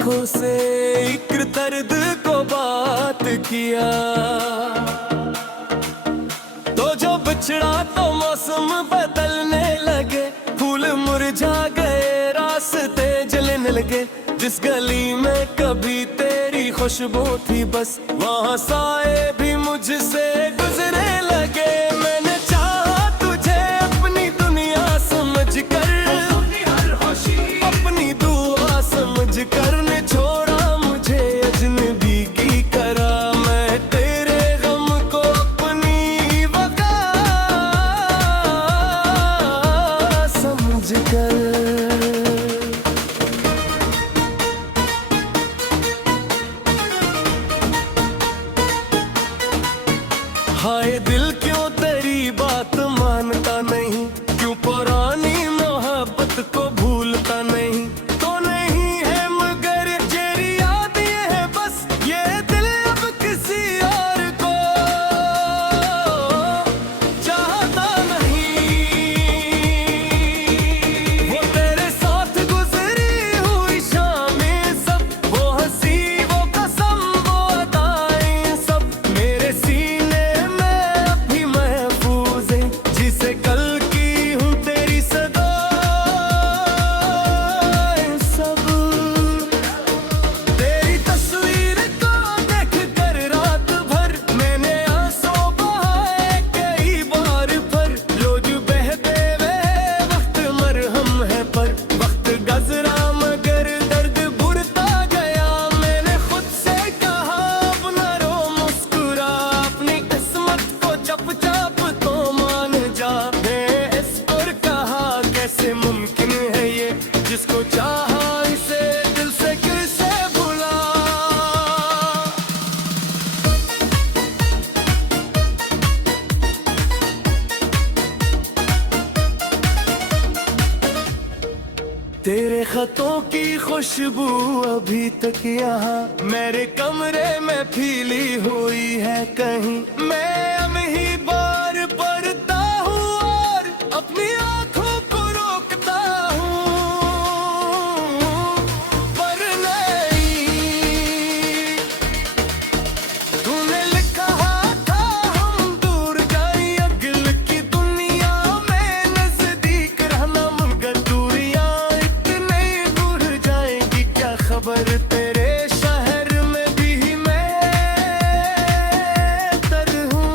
आंखों से एक दर्द को बात किया। तो जो बिछड़ा तो मौसम बदलने लगे, फूल मुरझा गए, रास्ते जलने लगे। जिस गली में कभी तेरी खुशबू थी, बस वहाँ साए भी मुझसे गुजरने लगे। मैंने चाहा तुझे अपनी दुनिया समझ कर, अपनी दुआ समझ कर, ने छोड़ा मुझे अजनबी की करा। मैं तेरे गम को अपनी वफा समझ कर। हाय दिल क्यों तेरी बात मानता नहीं, क्यों पुरानी मोहब्बत को भूलता नहीं। तो नहीं है मगर तेरी याद ये है बस, ये दिल अब किसी और को चाहता नहीं। वो तेरे साथ गुजरी हुई शामें सब, वो हंसी वो कसम वो अदाएं सब, मेरे सीने जिसे कल की हूँ तेरी सदा सब। तेरी तस्वीर को देख कर रात भर मैंने आंसू बहाए कई बार, पर लोग बहते वे वक्त मरहम है, पर वक्त गजरा मगर दर्द बुढ़ता गया। मैंने खुद से कहा अब न रो मुस्कुरा, अपनी किस्मत को चुपचाप तो इस पर कहा कैसे मुमकिन है ये, जिसको चाहा इसे दिल से कैसे भुला। तेरे खतों की खुशबू अभी तक यहाँ मेरे कमरे में फैली हुई है कहीं। मैं अब ही बार पढ़ता हूँ और अपनी आंखों को रोकता हूँ, पर नहीं। तूने लिखा था हम दूर जाएं अगल की दुनिया में, नजदीक रहना मगर दूरियां इतने दूर जाएंगी। क्या खबर तेरे शहर में भी मैं तर हूँ।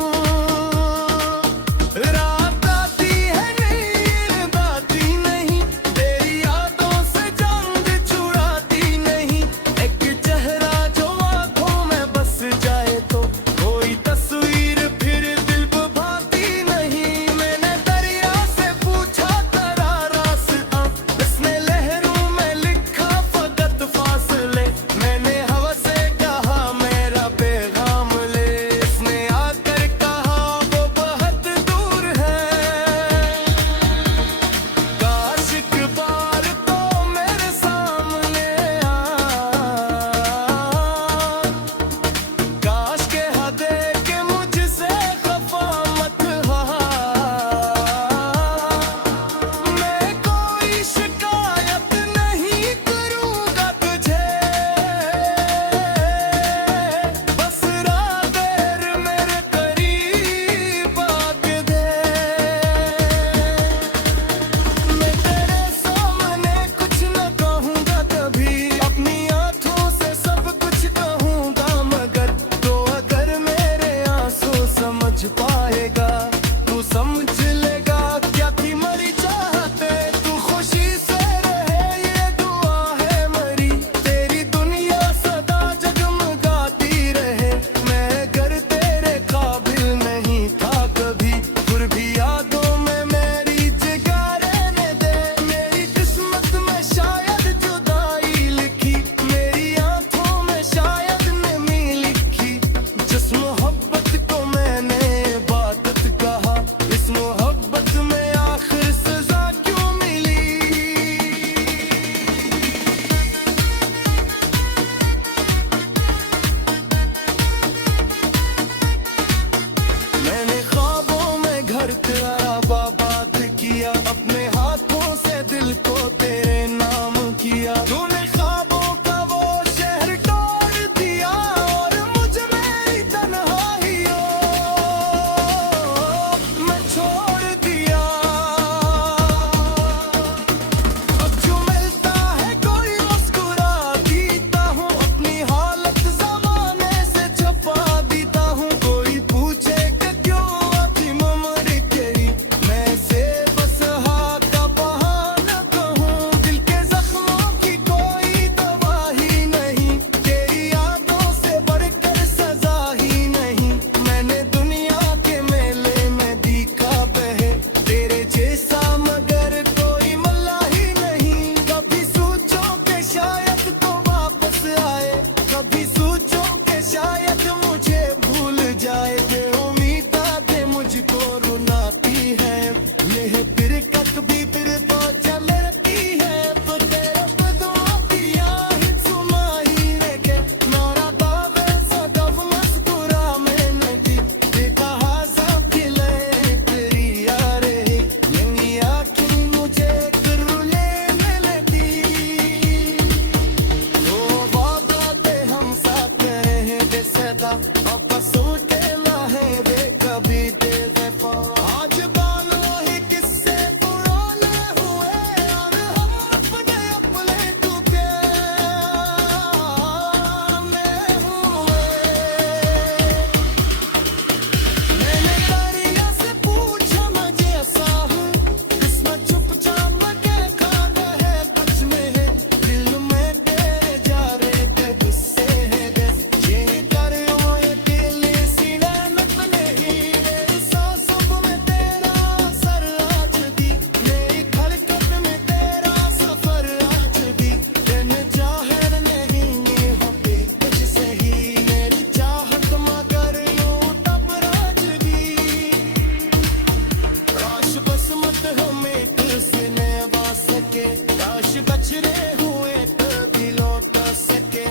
लाश बछड़े हुए कभी लौट सके